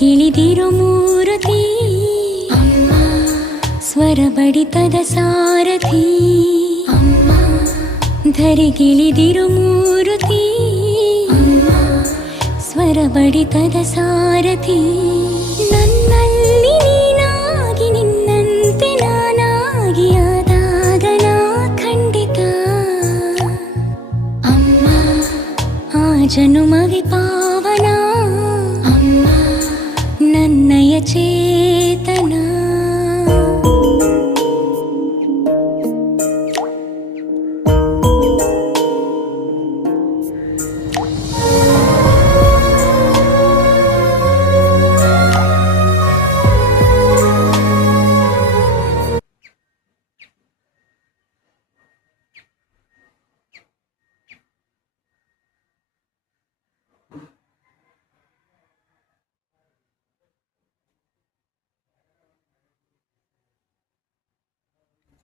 ಧರೆಗಿಳಿದಿರು ಮೂರುತಿ ಅಮ್ಮ, ಸ್ವರ ಬಡಿತದ ಸಾರಥಿ ಅಮ್ಮ, ಧರೆಗಿಳಿದಿರು ಮೂರುತಿ ಅಮ್ಮ, ಸ್ವರ ಬಡಿತದ ಸಾರಥಿ. ನನ್ನಲ್ಲಿ ನೀನಾಗಿ ನಿನ್ನಂತೆ ನಾನಾಗಿ ಆದಾಗ ನಾ ಖಂಡಿತ ಅಮ್ಮ, ಆ ಜನುಮವೇ